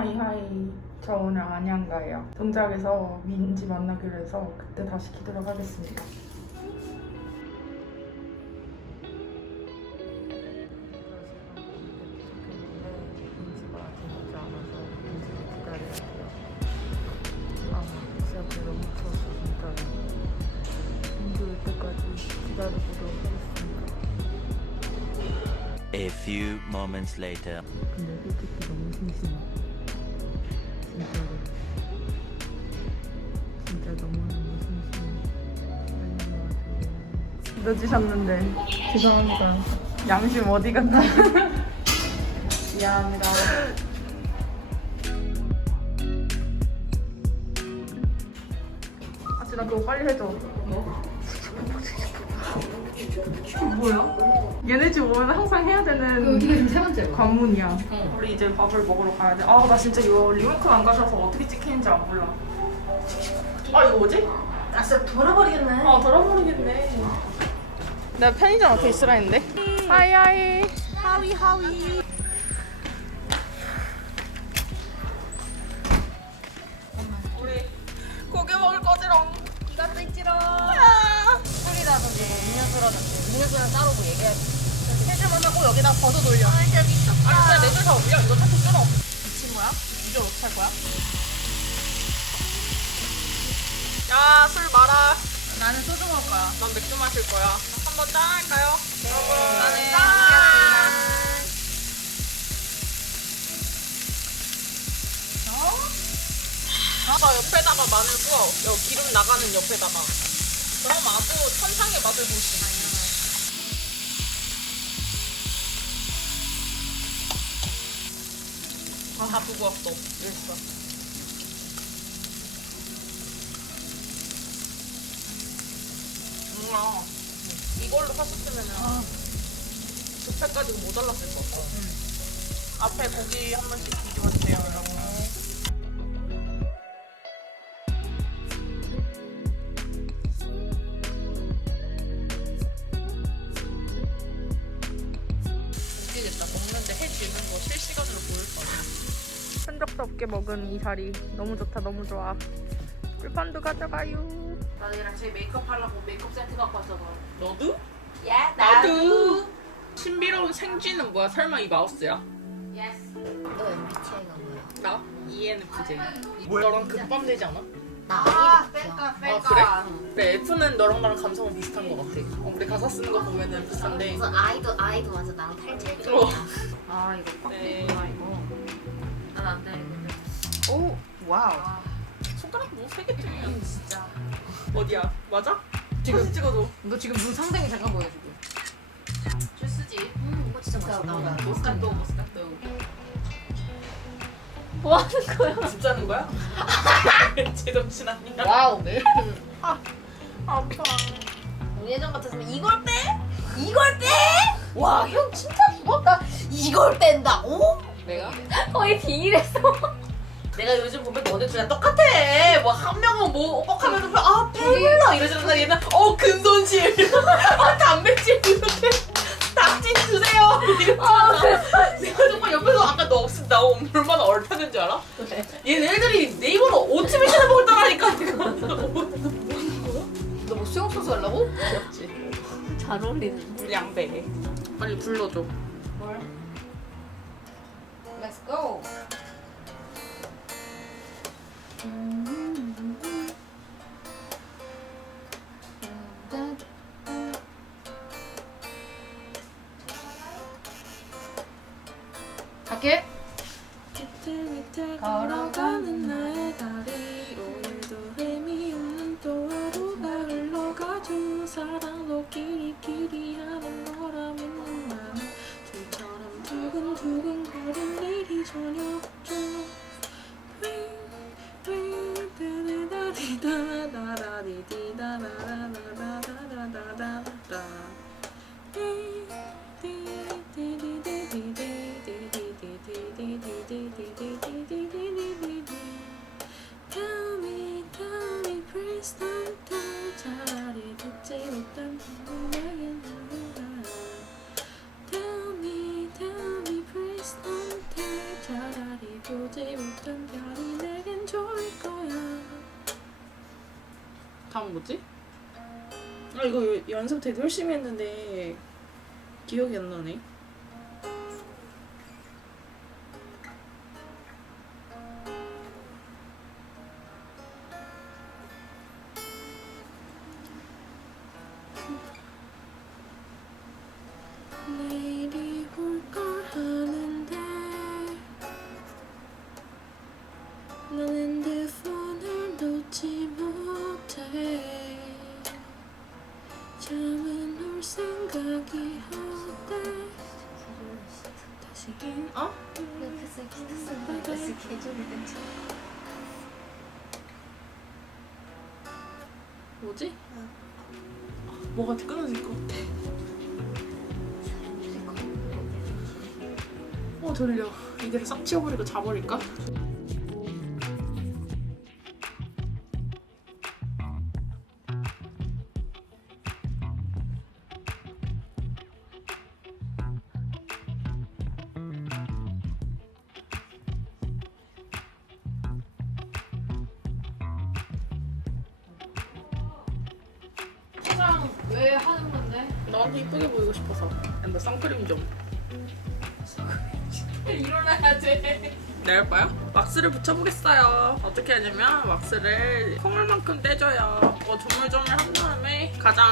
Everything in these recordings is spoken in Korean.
하이 하이 저 오늘 안양 가요 동작에서 민지 만나기로 해서 그때 다시 키도록 하겠습니다 A few moments later. 근데 솔직히 너무 심심해. 진짜로. 진짜 너무너무 심심해. 늦으셨는데 죄송합니다 양심 어디 갔나 미안합니다 아씨 나 그거 빨리 해줘 뭐 야? 얘네 집 오면 항상 해야 되는 이게 지금 세 번째로. 관문이야. 우리 이제 밥을 먹으러 가야 돼. 아, 나 진짜 이거 리모컨 안 가져서 어떻게 찍히는지 안 몰라. 아, 이거 뭐지? 아 진짜 돌아버리겠네. 아, 돌아버리겠네. 내가 편의점 앞에 있으라 했는데. 하이, 하이. 하위, 하위. 음료수라든지 음료수는 따로 뭐 얘기해야지. 해주면 하고 여기다 버섯 올려. 아 진짜 미쳤다. 아, 진짜 내줄 다 올려. 이거 타투 끊어. 이 친구야? 이제 어떻게 할 거야? 야, 술 마라. 나는 소주 먹을 거야. 난 맥주 마실 거야. 한번 짠 할까요? 여러분, 나는 짠! 저 옆에다가 마늘 구워. 여 기름 나가는 옆에다가. 그럼 아주 천상의 맛을 볼수있 다 두고 왔어. 됐어. 음, 아. 이걸로 샀었으면은 두 패까지 모자랐을 것 같아. 앞에 고기 한 번씩 뒤집어주세요, 여러분. 흔적도 없게 먹은 이 자리 너무 좋다, 너무 좋아. 꿀판도 가져가요. 나도 얘랑 제 메이크업 하려고 메이크업 세트 갖고 왔잖아. 너도? 야 신비로운 생쥐는 뭐야? 설마 이 마우스야? 예스. 너 MBTI가 뭐야? 나? ENFJ. 너랑 급밤 되지 않아? 나 아. 뺄까, 아. 그래? 그래 F는 너랑 나랑 감성은 비슷한 것 같아. 어, 우리 가사 쓰는 거 보면은 비슷한데. 그래서 아이도 아이도 맞아 나랑 탈질 어. 아 이거 네. 빡대구나 이거. 난안 돼. 이거. 오, 와우. 아 손가락 뭐세개 들려. 진짜. 어디야? 맞아? 지금. 사진 찍어줘. 너 지금 눈 상당히 작아 보여 지금. 주스지. 음 이거 진짜 맛있다. 모스카토 모스카토. 뭐 하는 거야? 진짜는 거야? 제정신 아니야? 와우 네. 아파. 예전 같았으면 이걸 빼? 이걸 빼? 와 형 진짜 죽었다. 이걸 뺀다고? 내가? 거의 비일했어. 내가 요즘 보면 너네 둘다 똑같아. 뭐 한 명은 뭐 뻑하면서 아 배불러 이러잖아. 얘는 어 근손실. 아 단백질 이렇게 닭찜 주세요. 이러잖아. 내가 정말 옆에서 아까 너 없을 나 얼마나 얼타는 줄 알아? 얘 애들이 네이버로 오트밀 먹을 따라니까 내가 너뭐 수영소수 하려고? 귀엽지? 잘 어울리는. 양배. 빨리 불러줘. 갈게. 걸어가는 나의 다리 오늘도 의미 없는 또 하루가 흘러가죠 사랑도 끼리끼리 하는 거라 믿는 나는 둘처럼 두근두근 거린 내일이 저녁 보지 못한 별이 내겐 좋을 거야 다음 뭐지? 아 이거 연습 되게 열심히 했는데 기억이 안 나네 다시 긴 어? 뭐지? 뭐가 끊어질 것 같아 어 졸려 이대로 싹 치워버리고 자버릴까? 왜 하는 건데? 너한테 이쁘게 보이고 싶어서 근데 선크림 좀 일어나야 돼. 네, 할까요? 왁스를 붙여보겠어요. 어떻게 하냐면 왁스를 콩알만큼 떼줘요. 어, 조물조물 한 다음에 가장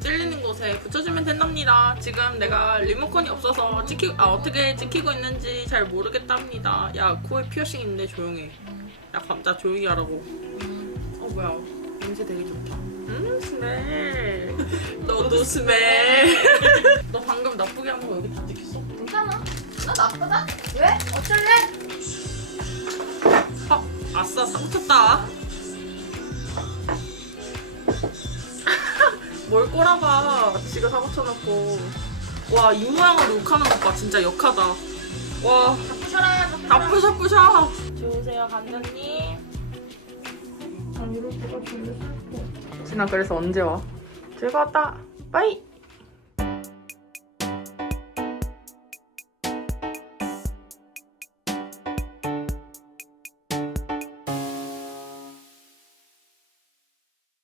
찔리는 곳에 붙여주면 된답니다. 지금 내가 리모컨이 없어서 찍히, 아, 어떻게 찍히고 있는지 잘 모르겠답니다. 야, 코에 피어싱 있는데 조용해. 야, 감자 조용히 하라고. 어, 뭐야. 냄새 되게 좋다. 음, 스멜. 너도 스멜. 너 방금 나쁘게 한 거 여기 다 찍혔어? 괜찮아? 나 나쁘다? 왜? 어쩔래? 아, 아싸 사고 쳤다. 뭘 꼬라봐. 지가 사고 쳐놓고. 와, 이 모양으로 욕하는 것 봐. 진짜 역하다. 와, 부셔라. 다 부셔 부셔. 주무세요, 간장님. 진아, 그래서 언제 와? 즐거웠다. 빠이.